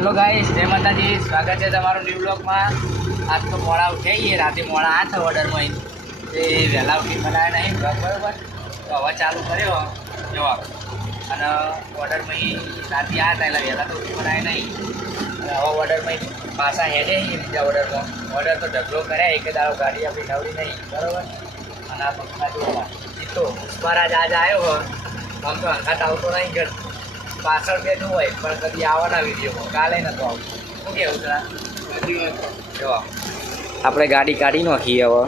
Hello guys, જય માતાજી. સ્વાગત છે તમારું ન્યૂ બ્લોગમાં. આજ તો મોડા ઉઠાઈએ, રાતે મોડા 8 ઓર્ડરમાં એ વહેલા ઉઠી બનાવ્યા નહીં બ્લોગ, બરાબર. તો હવે ચાલુ કર્યો જવાબ અને ઓર્ડરમાં રાતે 8 એટલે વહેલા તો ઉઠી બનાવ્યા નહીં. હવે ઓર્ડરમાં પાછા હેડે બીજા ઓર્ડરમાં. ઓર્ડર તો ઢગલો કર્યા, એક દાડો ગાડી આપણી નવરી નહીં, બરાબર. અને આ પંખા જોવા જીતો સ્વરાજ આજ આવ્યો હોય, આમ તો હંકાત આવતો નહીં ઘર પાછળ બેઠું હોય પણ કદી આવવાના વિડીયોમાં કાલે નતો આવતું. શું કેવું છે? જો આપણે ગાડી કાઢી નાખીએ. હવે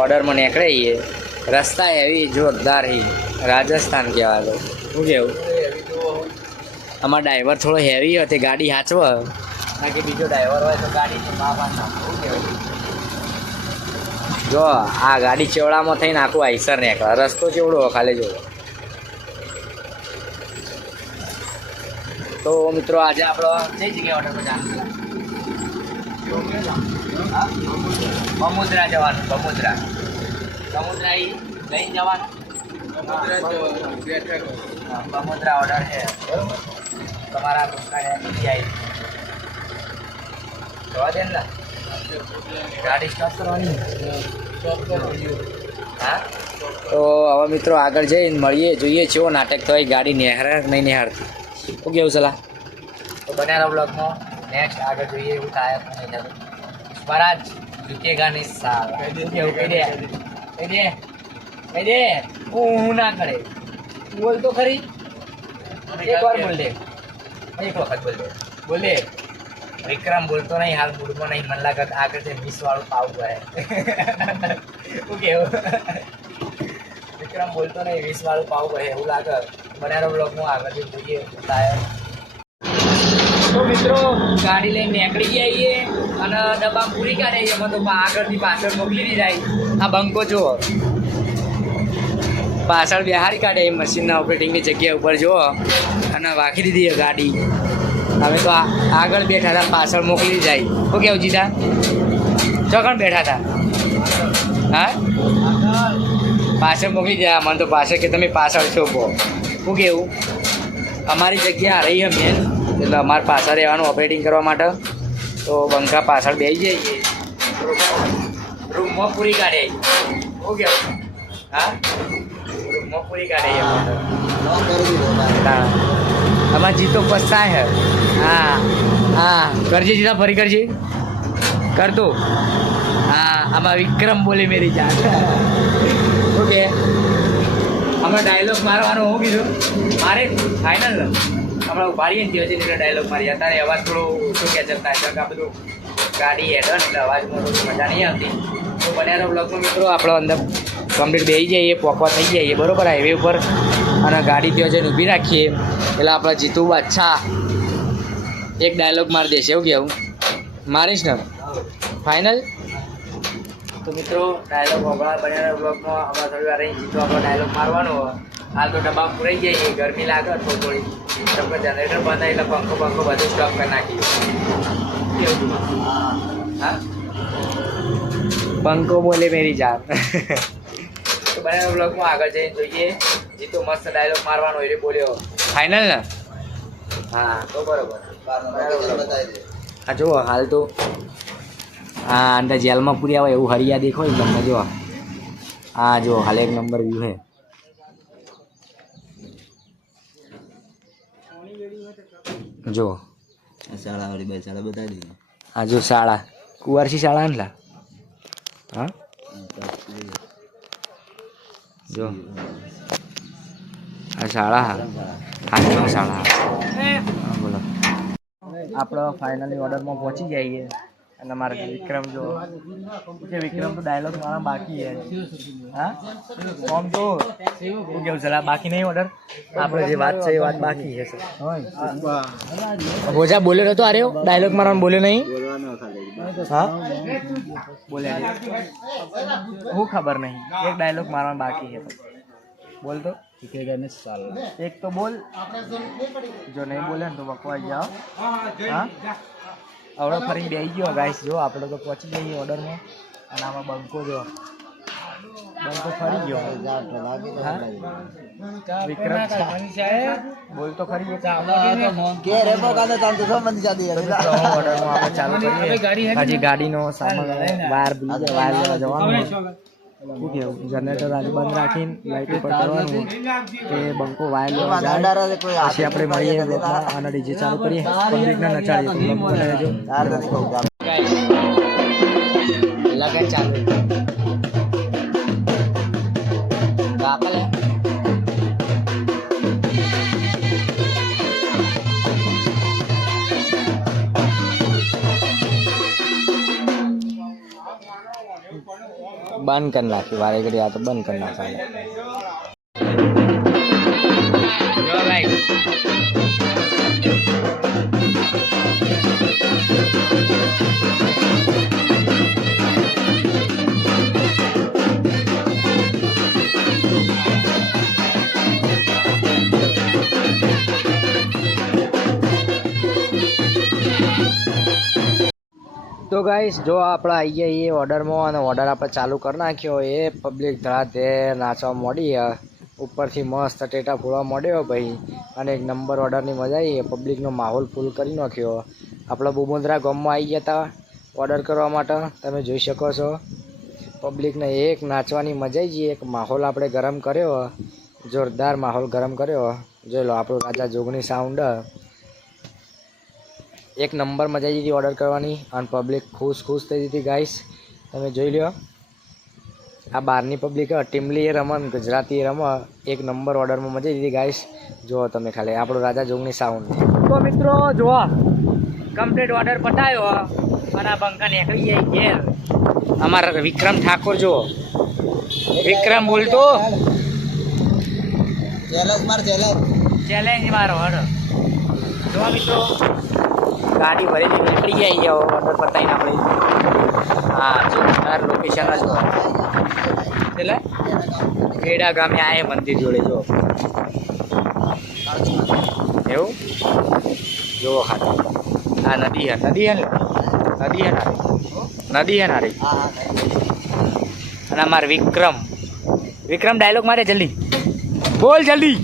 ઓર્ડરમાં નીકળીએ. રસ્તા એવી જોરદાર હી, રાજસ્થાન કહેવા તો. શું કેવું? અમારો ડ્રાઈવર થોડો હેવી હતો, ગાડી હાચવો. બાકી બીજો ડ્રાઈવર હોય તો ગાડીની માપા નાખો. શું કહેવું? જો આ ગાડી ચેવડામાં થઈને આખું આઈસર નીકળે. રસ્તો ચેવડો ખાલી જોવો. તો મિત્રો આજે આપણો કઈ જગ્યાએ ઓર્ડર પર જવાનું? બમુદ્રા જવાનું. બમુદ્રા લઈને જવાનું. બમુદ્રા ઓર્ડર છે, બરોબર. તમારા દુકાને આવી જવા દે ને. ગાડી સ્ટોપ કરવાની. હા, તો હવે મિત્રો આગળ જઈને મળીએ, જોઈએ કેવો નાટક તો ગાડી નેહારે નહીં નેહારતી. શું કેવું સલાહ? તો બન્યા બ્લોગમાં નેક્સ્ટ આગળ જોઈએ એવું થાય નહીં થતું. સ્વરાજ ઝૂકેગા નહીં સાલ. શું કેવું? કહી દે હું ના કરે. બોલ તો ખરી, એક વાર બોલ દે, એક વખત બોલ દે. વિક્રમ બોલતો નહીં, હાલ મૂડમાં નહીં. મને લાગે આગળ મિસ વાળું પાવું કરે. શું કેવું? વિક્રમ બોલતો નહીં, 20 વાળું પાવું કરે એવું લાગે. બન્યા બ્લોગમાં આગળથી જોઈએ થાય. તો મિત્રો ગાડી લઈને નીકળી જઈએ અને ડબ્બા પૂરી કાઢીએ. એમાં તો આગળથી પાછળ મોકલી જાય. આ બંકો જુઓ, પાછળ બિહારી કાઢે મશીનના ઓપરેટિંગની જગ્યા ઉપર જુઓ અને વાંકી દીધી ગાડી. અમે તો આગળ બેઠા હતા, પાછળ મોકલી જાય. શું કેવું જીતા? ચોકણ બેઠા હતા? હા, પાછળ મોકલી જાય. મને તો પાછળ કે તમે પાછળ છો કહો. શું કેવું? અમારી જગ્યા રહી છે મેન, એટલે અમારે પાછળ રહેવાનું ઓપરેટિંગ કરવા માટે. તો બંકા પાછળ બેસી જઈએ, રૂમમાં પૂરી કાઢે. શું કેવું? હા, રૂમમાં પૂરી કાઢે. અમારે જીતો પસ્તાય હે. હા કરજે જીતા, ફરી કરજે. કરતો હા. આમાં વિક્રમ બોલે મેરી જાન. ઓકે, અમે ડાયલોગ મારવાનો. હું કીધું મારે ફાઇનલ હમણાં ઉભા રહીએ ને ત્યાંથી એટલે ડાયલોગ મારી. અત્યારે અવાજ થોડો ઓછો ખેંચતા હોય કે આ બધું ગાડી હેઠળ એટલે અવાજમાં થોડી મજા નહીં આવતી. તો બન્યા બ્લોગમાં મિત્રો આપણો અંદર કમ્પ્લીટ બેસી જઈએ, પોકવા થઈ જઈએ, બરાબર, હાઈવે ઉપર. અને ગાડી ત્યાં જઈને ઊભી રાખીએ એટલે આપણે જીતુ બાદશાહ એક ડાયલોગ મારી દેશે. એવું કેવું? મારીશ ને ફાઇનલ? તો મિત્રો ડાયલોગ વગળા બન્યા બ્લોગમાં હમણાં થોડી વાર અહીં જીતો આપણો ડાયલોગ મારવાનો હોય. હાલ તો ડબ્બા પૂરાઈ જઈએ, ગરમી લાગે થોડી. આપણે જનરેટર બંધ એટલે પંખો બધું સ્ટોપ કરી નાખીએ. કેવું? હા, પંખો બોલે મેરી જાન. તો બન્યા બ્લોગમાં આગળ જઈને જોઈએ. જીતો મસ્ત ડાયલોગ મારવાનો એટલે બોલ્યો. ફાઇનલ ને? હા, તો બરોબર. હા જુઓ, હાલ તો હા અંદર જેલમાં પૂરી આવે એવું હરિયા દેખાય તમને. જો હા, જો હાલ એક નંબર વ્યૂ હે. જો શાળાવાળી બે શાળા બતાવી દીધી. હા જો શાળા, કુંવરસી શાળા ને. હા જો આ શાળા. હા જો શાળા. બોલો, આપણે ફાઇનલી ઓર્ડરમાં પહોંચી જઈએ. અને મારે વિક્રમ જો કે વિક્રમ તો ડાયલોગ મારા બાકી છે. હા, આમ તો શું કેવું છે? બાકી નહીં ઓર્ડર? આપણે જે વાત છે એ વાત બાકી છે. ભોજા બોલ્યો નતો? અરે ડાયલોગ મારવાનું બોલ્યો નહીં? હા બોલ્યા હું ખબર નહીં. એક ડાયલોગ મારવાનું બાકી છે. બોલ તો એક તો બોલ. જો નહીં બોલે ને તો બકવાઈ જાઓ. હા, હવે ફરી બેસી ગયો ગાઈસ. જો આપણે તો પહોંચી જઈએ ઓર્ડરમાં. અને આમાં બંકો જો બંકો ફરી ગયો વિક્રમ બોલ તો ખરી હજી ગાડીનો સામાન વાર જવાનું શું કેવું જનરેટર આજે બંધ રાખીને લાઈટ ઉપર કરવાનું કે બંકો વાયર લેવા જાય પછી આપણે મળીએ બ્લોકમાં અને ડીજે ચાલુ કરીએ પબ્લિકને નચાડીએ બંકો રહેજો લગન ચાલુ કાપલે બંધ કરી નાખ્યું વારે ઘડી આ તો બંધ કરી નાખ્યા તો ગાઈસ જો આપણે આવી ગયા એ ઓર્ડરમાં અને ઓર્ડર આપણે ચાલુ કરી નાખ્યો એ પબ્લિક ધડાધે નાચવા માંડી ઉપરથી મસ્ત ટેટા ફોડવા માંડ્યો ભાઈ અને એક નંબર ઓર્ડરની મજા આવી પબ્લિકનો માહોલ ફૂલ કરી નાખ્યો આપણે બુમુંદરા ગામમાં આવી ગયા હતા ઓર્ડર કરવા માટે તમે જોઈ શકો છો પબ્લિકને એક નાચવાની મજા આવી ગઈ એક માહોલ આપણે ગરમ કર્યો જોરદાર માહોલ ગરમ કર્યો જોઈ લો આપણું રાજા જોગણી સાઉન્ડ એક નંબર મજા આવી હતી ઓર્ડર કરવાની અને પબ્લિક ખુશ થઈ હતી ગાઈસ તમે જોઈ લો આ બહારની પબ્લિક ટીમલી રમન ગુજરાતી રમ એક નંબર ઓર્ડરમાં મજા આવી હતી ગાઈસ જુઓ તમે ખાલી આપણો રાજા જોગણી સાઉન્ડ તો મિત્રો જુઓ કમ્પ્લીટ ઓર્ડર પતાવ્યો અને આ બંકા નીકળી જાય ઘેર અમારા વિક્રમ ઠાકોર જુઓ વિક્રમ બોલતો ચેલેન્જ મારો હડો જુઓ મિત્રો ગાડી ભરેલી નીકળી જાય ઓર્ડર પતાવીને આપણે હા જોરદાર લોકેશન જ એટલે ખેડા ગામે આ મંદિર જોડે જો એવું જુઓ ખાલી આ નદી હે નારી અને અમારે વિક્રમ ડાયલોગ મારે જલ્દી બોલ જલ્દી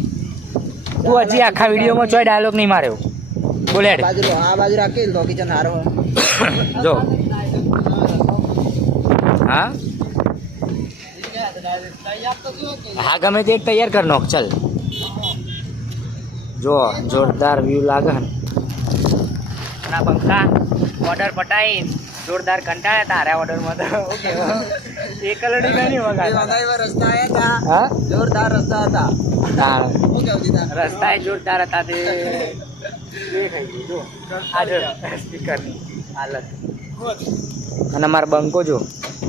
તું હજી આખા વિડીયોમાં ચોય ડાયલોગ નહીં માર્યો બોલે આ બાજુ રાખી તો કિચન હારો જો હા હા ગમે તે એક તૈયાર કર નાખ ચલ જો જોરદાર વ્યૂ લાગે ને ના પંખા ઓર્ડર પટાઈ જોરદાર કંટાળ્યા તારા ઓર્ડરમાં તો એક કલડી નહીં વગાડ્યા રસ્તા હતા હા જોરદાર રસ્તા હતા રસ્તા જોરદાર હતા તે સ્પીકરની હાલત અને મારા બંકો જો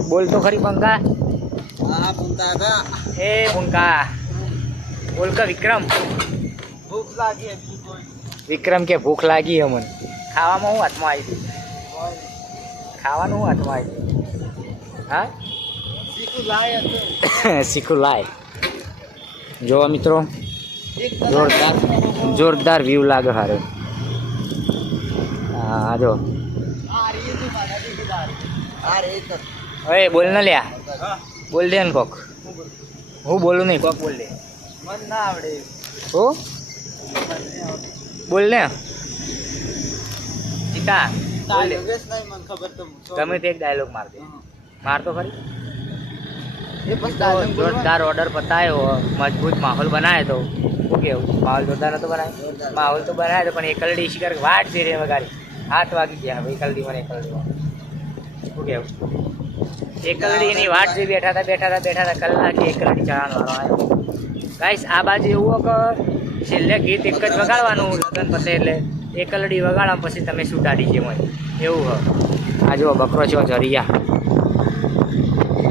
બોલ તો ખરી બંકા એ બંકા બોલ કે વિક્રમ કે ભૂખ લાગી અમને ખાવામાં હું હાથમાં આવી હતી ખાવાનું હું હાથમાં આવી હા શીખું લાય જો મિત્રો જોરદાર વ્યૂ લાગે હારે હા જો હવે બોલ ને લ્યા બોલ દે ને કોક હું બોલું નહીં કોક બોલ દે મને ના આવડે હો બોલ ને જીતા ગમે તે એક ડાયલોગ મારતો ખરી જોરદાર ઓર્ડર પતાયો મજબૂત માહોલ બનાવ્યો તો શું કેવું માહોલ જોરદાર નતો બનાવ્યો માહોલ તો બનાવ્યો પણ એકલડી શિકાર વાટ જઈ રહી વગાડી 7 વાગી ગયા હવે એકલડી મને એકલડી શું કેવું એકલડીની વાટ જઈ બેઠા હતા કલાકે એકલડી ચડાવવાનો વારો આવ્યો ગાઈસ આ બાજુ એવું કે છેલ્લે ગીત એક જ વગાડવાનું લગન પતે એટલે એકલડી વગાડવા પછી તમે શું દાડી છે મને એવું હ આ જો બકરો છો જરિયા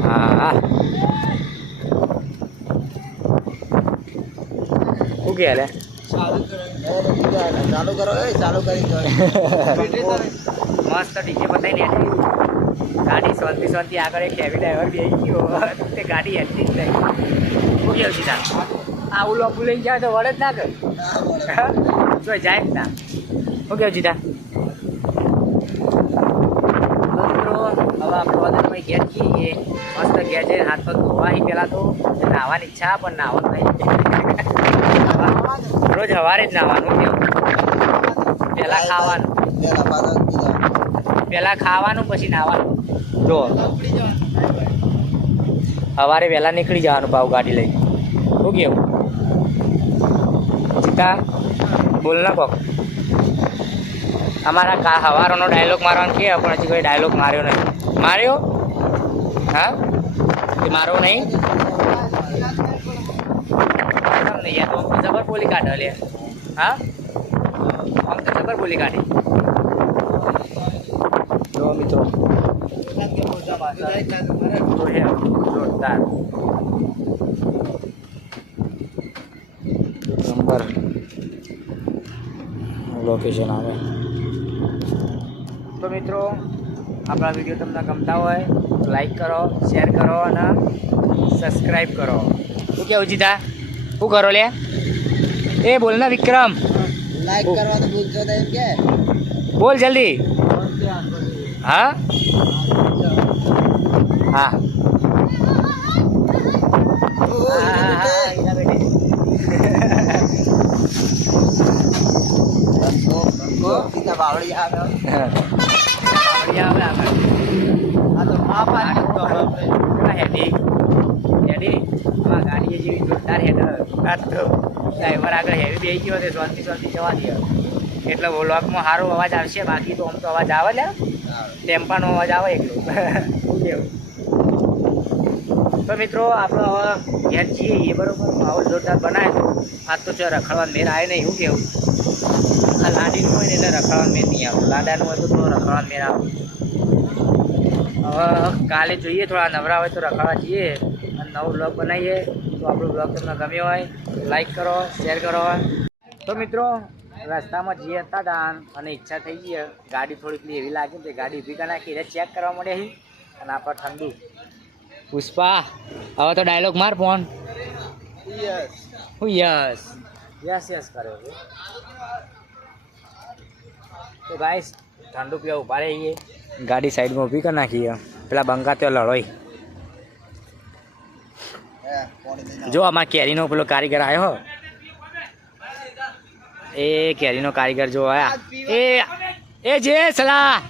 હા શું કે લે ચાલુ કરો ચાલુ કરી મસ્ત ડીજે બતાવીને ગાડી શાંતિ આગળ એક હેવી ડ્રાઈવર બેસી ગયો તે ગાડી હેઠી જ નહીં શું કેવું સીધા આવું લોપું લઈને જાય તો વળે જ ના કર જો જાય જ ના શું કેવું સીધા હવે આપણે વદનભાઈ ઘેર જઈએ મસ્ત ઘેર જઈને હાથ પગ ધોવાય પહેલાં તો નાહવાની ઈચ્છા પણ નાહવાનું નહીં રોજ સવારે જ નાહવાનું કેવું પહેલાં ખાવાનું પહેલાં ખાવાનું પછી નાહવાનું જો સવારે વહેલા નીકળી જવાનું ભાવ ગાડી લઈ શું કેવું સીતા બોલ ના કોક અમારા સવારનો ડાયલોગ મારવાનો કે પણ હજી કોઈ ડાયલોગ માર્યો નહીં માર્યો હા એ મારો નહીં યાર તો જબર બોલી કાઢે લે હા આમ તો જબર બોલી કાઢી જો મિત્રો જોરદાર નંબર લોકેશન આવે તો મિત્રો આપણા વિડીયો તમને ગમતા હોય તો લાઈક કરો શેર કરો અને સબસ્ક્રાઈબ કરો શું કેવું જીતા શું કરો લે એ બોલ ને વિક્રમ લાઈક કરવાનું ભૂલશો નહીં કે બોલ જલ્દી હા હા બાવળી આવે ગાડી જેવી જોરદાર ડ્રાઈવર આગળ હેવી બેસી ગયો છે શાંતિ જવા દે એટલે વ્લોગમાં સારો અવાજ આવશે બાકી તો આમ તો અવાજ આવે ને ટેમ્પાનો અવાજ આવે એટલું કેવું તો મિત્રો આપણે હવે ઘેર છીએ એ બરાબર માહોલ જોરદાર બનાવે તો આજ તો ચાલ રખડવાનું મેર આવે નહીં એવું કેવું આ લાડીનું હોય ને એટલે રખડવાનું મેર નહીં આવતું લાડાનું હોય તો થોડો રખડવાનું મેર આવે હવે કાલે જોઈએ થોડા નવરા હોય તો રખડવા જઈએ અને નવો બ્લોગ બનાવીએ તો આપણો બ્લોગ તમને ગમ્યો હોય લાઈક કરો શેર કરો તો મિત્રો રસ્તામાં જઈએ હતા અને ઈચ્છા થઈ ગઈ ગાડી થોડીક એવી લાગી ને ગાડી ઊભી કરી નાખી એટલે ચેક કરવા મળે અને આપણે ઠંડુ પુષ્પા હવે તો ડાયલોગ માર ફોન યસ કર્યો છે તો ગાઈસ ઠંડુ પીવા ઉભા રહીએ ગાડી સાઈડમાં ઊભી કરી નાખીએ પેલા બંકા ત્યાં લડોય જો આમાં કેરીનો પેલો કારીગર આવ્યો એ કેરીનો કારીગર જો આયા એ જે સલા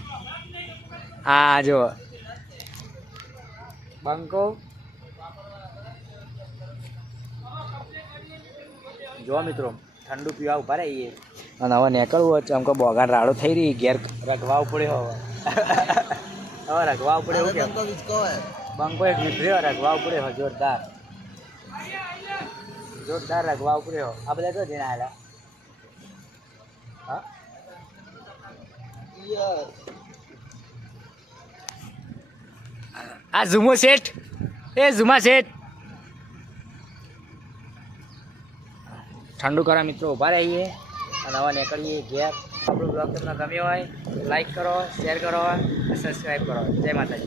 હા જો બંકો જો મિત્રો ઠંડુ પીવા ઉભા રહીએ અને હવે નીકળવું હોય આમ કે બોગાડ રાડો થઈ રહી ઘેર રખવા પડ્યો હવે રખવા પડે એવું કે બંકો એક વિભર્યો રખવા પડ્યો જોરદાર રખવા પડ્યો આ બધા તો જઈને આવેલા હા આ ઝુમો શેઠ એ ઝુમા શેઠ ઠંડુ કરા મિત્રો ઉભા રહીએ અને હવે નીકળીએ ઘેર આપણો બ્લોગ તમને ગમ્યો હોય લાઈક કરો શેર કરો સબસ્ક્રાઈબ કરો જય માતાજી.